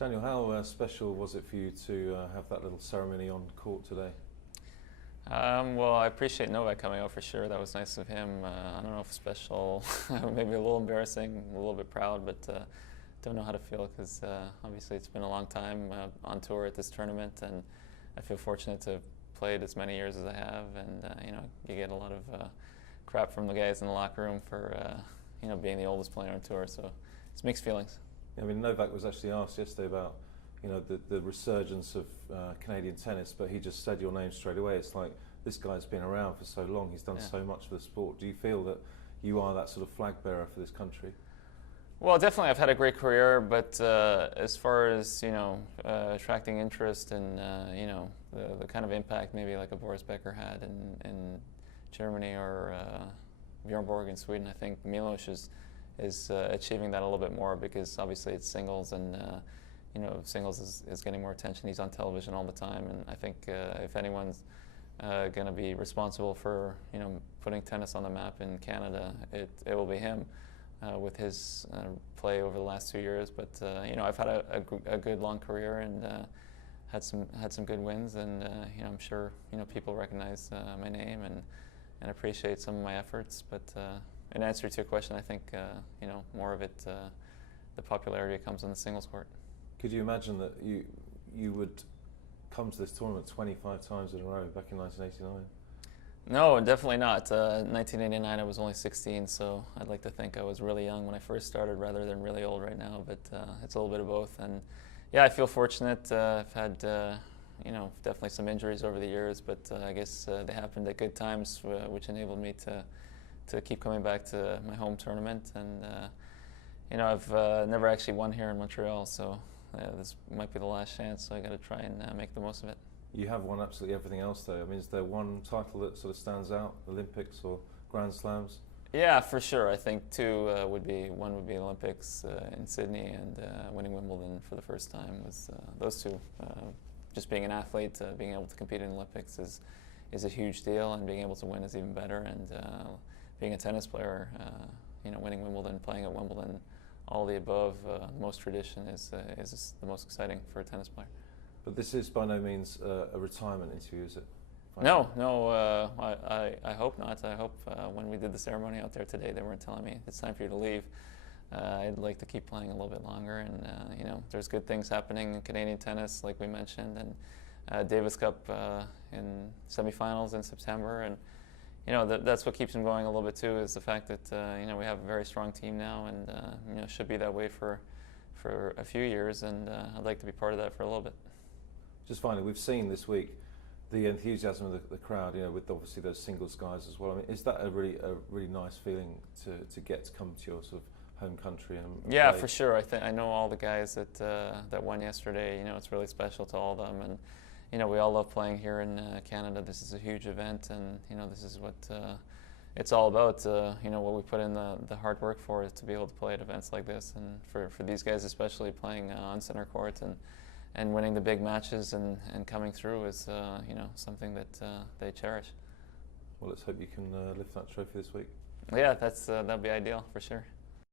Daniel, how special was it for you to have that little ceremony on court today? Well, I appreciate Novak coming out for sure. That was nice of him. I don't know if special, maybe a little embarrassing, a little bit proud, but don't know how to feel because obviously it's been a long time on tour at this tournament, and I feel fortunate to have played as many years as I have, and you get a lot of crap from the guys in the locker room for being the oldest player on tour, so it's mixed feelings. I mean, Novak was actually asked yesterday about the resurgence of Canadian tennis, but he just said your name straight away. It's like, this guy's been around for so long, he's done so much for the sport. Do you feel that you are that sort of flag bearer for this country? Well, definitely I've had a great career, but as far as attracting interest and the kind of impact maybe like a Boris Becker had in Germany or Bjorn Borg in Sweden, I think Milos is achieving that a little bit more, because obviously it's singles, and singles is getting more attention. He's on television all the time, and I think if anyone's going to be responsible for putting tennis on the map in Canada, it will be him with his play over the last 2 years. But I've had a good long career and had some good wins, and I'm sure people recognize my name and appreciate some of my efforts. But in answer to your question, I think more of it, the popularity comes on the singles court. Could you imagine that you would come to this tournament 25 times in a row back in 1989? No, definitely not. 1989, I was only 16, so I'd like to think I was really young when I first started rather than really old right now, but it's a little bit of both. And yeah, I feel fortunate. I've had definitely some injuries over the years, but I guess they happened at good times, which enabled me to keep coming back to my home tournament. And I've never actually won here in Montreal, so this might be the last chance, so I got to try and make the most of it. You have won absolutely everything else, though. I mean, is there one title that sort of stands out, Olympics or Grand Slams? Yeah, for sure. I think one would be Olympics in Sydney, and winning Wimbledon for the first time was those two. Just being an athlete, being able to compete in Olympics is a huge deal, and being able to win is even better. And being a tennis player, winning Wimbledon, playing at Wimbledon, all the above, the most tradition is the most exciting for a tennis player. But this is by no means a retirement interview, is it? No. I hope not. I hope when we did the ceremony out there today, they weren't telling me it's time for you to leave. I'd like to keep playing a little bit longer, and there's good things happening in Canadian tennis, like we mentioned, and Davis Cup in semifinals in September, and that's what keeps them going a little bit too, is the fact that we have a very strong team now, and should be that way for a few years, and I'd like to be part of that for a little bit. Just finally, we've seen this week the enthusiasm of the crowd, with obviously those singles guys as well. I mean, is that a really nice feeling to get to come to your sort of home country and yeah, play? For sure. I know all the guys that won yesterday. It's really special to all of them, and we all love playing here in Canada. This is a huge event, and this is what it's all about. What we put in the hard work for is to be able to play at events like this, and for these guys especially, playing on center court and winning the big matches and coming through is something that they cherish. Well, let's hope you can lift that trophy this week. Yeah, that'd be ideal for sure.